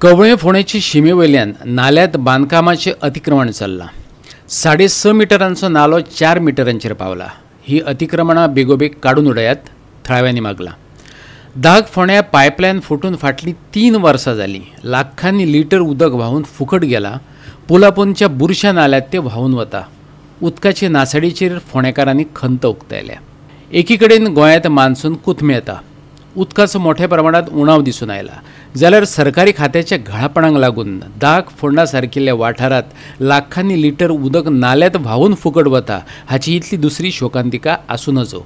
कवळे फोंडेची शिमेवयल्यान नाल्यात बांदकामाचें अतिक्रमण चल्लां। 6.5 मिटरांचो नालो 4 मिटरांचेर पावला। ही अतिक्रमणां बेगोबेग काडून उडयात, थळाव्यांनी मागलां। दाग फोंड्या पायपलायन फुटून फाटलीं 3 वर्सां जालीं। लाखांनी लिटर उदक व्हांवून फुकट गेलां। पुलापोंदच्या बुरश्या नाल्यांत तें व्हांवून वता। उदकाचे नासाडीचेर फोंडेकारांनी खंत उक्तायल्या। एकी कडेन गोंयांत मान्सून कुत्मे येता, उदकाचो मोठ्या प्रमाणात उणाव दिसून आयला, जाल्यार सरकारी खात्याच्या घाळपणाक लागून दाग फोंडा सारकिल्ल्या वाठारांत लाखांनी लिटर उदक नाल्यांत व्हांवून फुकट वता हाची इतली दुसरी शोकांतिका आसूं नजो।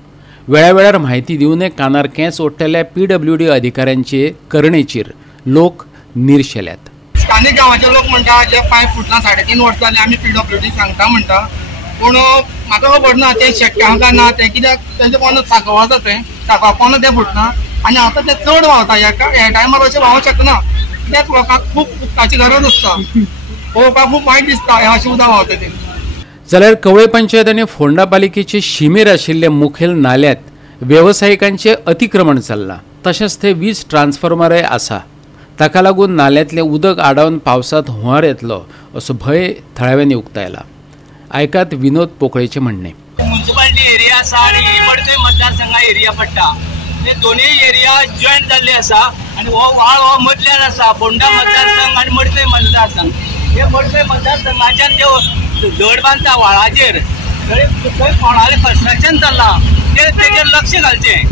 वेळावेळार म्हायती दिवनय कानार केंस ओडटल्या PWD अधिकाऱ्यांचे करणेचेर लोक निरशेल्यात। स्थानिक गांवाचे लोक म्हणटा जे पायप फुटला 3.5 वर्सां जाली आमी PWD सांगता म्हणटा, पूण म्हाका खबर ना ते शक्य हांगा ना ते कित्याक तेंचे पोंद साकव आसा तें साकवा पोंद तें फुटना आनी आतां तें चड व्हांवता। ह्या टायमार अशें व्हांवूंक शकना कित्याक लोकांक खूब उदकाची गरज आसता, पळोवपाक खूब वायट दिसता हें अशें उदक व्हांवता तें। जाल्यार कवळे पंचायत आनी फोंडा पालिकेचे शिमेर आशिल्ल्या मुखेल नाल्यांत वेवसायिकांचे अतिक्रमण चल्लां, तशेंच थंय वीज ट्रान्सफॉर्मरय आसा। ताका लागून नाल्यांतलें उदक आडावन पावसांत हुंवार येतलो असो भंय थळाव्यांनी उक्तायला। आयकात विनोद पोकळेचें म्हणणें। म्युनिसिपालिटी एरिया आसा आनी मडकय मतदारसंघा एरिया पडटा, ते दोनूय एरिया जॉयंट जाल्ले आसा आनी हो व्हाळ हो मदल्यान आसा, फोंडा मतदारसंघ आनी मडकय मतदारसंघ। हे मडकय मतदारसंघाच्यान जे झड बांदता व्हाळाचेर थंय कोणालें कन्स्ट्रक्शन चल्लां तेजेर लक्ष घालचें।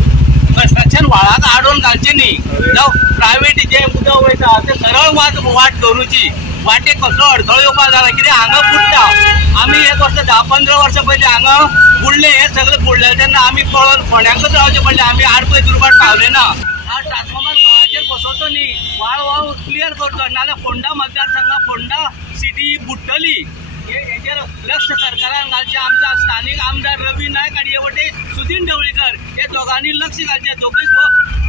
कन्स्ट्रक्शन व्हाळाक आडोवन घालचें न्ही, जावं प्रायवेट जे उदक वयता ते सरळ वाट दवरूची। वाटेक कसलो अडथळो येवपाक जाय कित्याक हांगा बुडटा। आमी एक वर्स 10-15 वर्सां पयलीं हांगा बुडले, हे सगळें बुडलें तेन्ना आमी पळोवन फोंड्यांकूच रावचें पडलें, आमी आडपय दुर्बाट पावले ना। ट्रान्सफॉर्मर व्हाळाचेर बसोवचो न्ही, व्हाळ हो क्लियर करचो, नाल्यार फोंडा मतदारसंघा फोंडा सिटी बुडटली। हेजेर लक्ष सरकारान घालचें। आमचा स्थानीक आमदार रवी नायक आनी हे वटेन सुदीन ढवळीकर हे दोगांनी लक्ष घालचें। दोगूय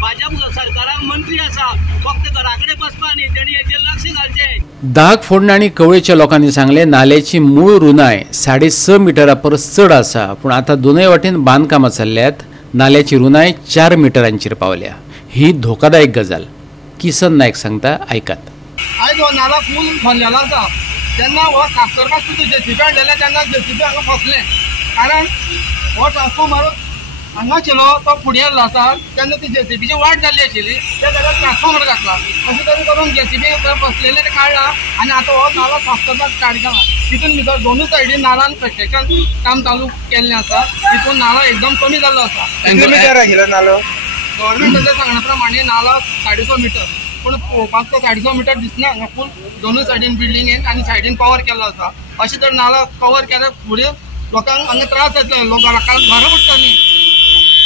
भाजप सरकाराक मंत्री आसा, फक्त घरा कडेन बसपा न्ही, तेणी हेजेर लक्ष घालचें। दाग फोंडा आनी कवळेच्या लोकांनी सांगले नाल्याची मूळ रुंदाय 6.5 मिटरा परस चड आसा, पूण आतां दोनूय वाटेन बांदकामां चल्ल्यात। नाल्याची रुंदाय 4 मिटरांचेर पावल्या। ही धोकादायक गजाल। किसन नायक सांगता, आयकात। आयज हो नाला फूल भरलेलो आसा, तेन्ना हो साफ करपाक सुद्दां JCB हाडलेले तेन्ना JCB हांगा फसलें, कारण हो ट्रान्सफॉर्मर हांगा आशिल्लो तो फुडें येयल्लो आसा तेन्ना ती JCBची वाट जाल्ली आशिल्ली, त्या जाग्यार ट्रान्सफॉर्मर घातला। अशें तरेन करून JCB फसलेले ते काडला आनी आतां हो नालो साफ करपाक स्टार्ट केला। तितून भितर दोनूय सायडीन नालान कन्स्ट्रक्शन काम चालू केल्लें आसा, तितून नालो एकदम कमी जाल्लो आसा। कितले मिटर आशिल्लो नालो? गव्हर्मेंटाच्या सांगण्या प्रमाणे नालो 6.5 मिटर, पूण पळोवपाक तो 6.5 मिटर दिसना। हांगा फूल दोनूय सायडीन बिल्डिंगेन आनी सायडीन कवर केल्लो आसा। अशें जर नालो कवर केल्यार फुडें लोकांक हांगा त्रास जातले, लोकांक घरां पडटलीं।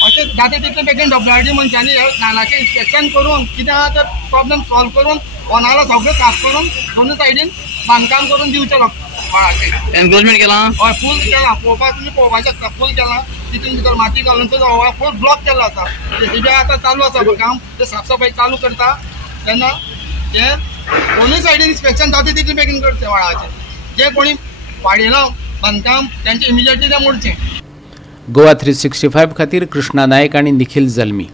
अशें जाता तितले बेगीन WRD मनशांनी ह्या नाल्याचें इन्स्पेक्शन करून कितें तर प्रॉब्लेम सॉल्व करून हो नालो सगळें साफ करून दोनूय सायडीन बांदकाम करून दिवचें व्हाळाचें। एनक्रोचमेंट केलां? हय, फूल केलां। पळोवपाक तुमी पळोवपाक शकता, फूल केलां। तितून भितर माती घालून तो फूल ब्लॉक केल्लो आसा। JCB आतां चालू आसा काम, ते साफसफाई चालू करता तेन्ना हे दोनूय सायडीन इन्स्पेक्शन जाता तितले बेगीन करचें व्हाळाचें। जे कोणी वाडयलां बांदकाम तेंचें इमिजिएटली तें मोडचें। गोवा 365 खातीर कृष्णा नायक आनी निखिल जल्मी।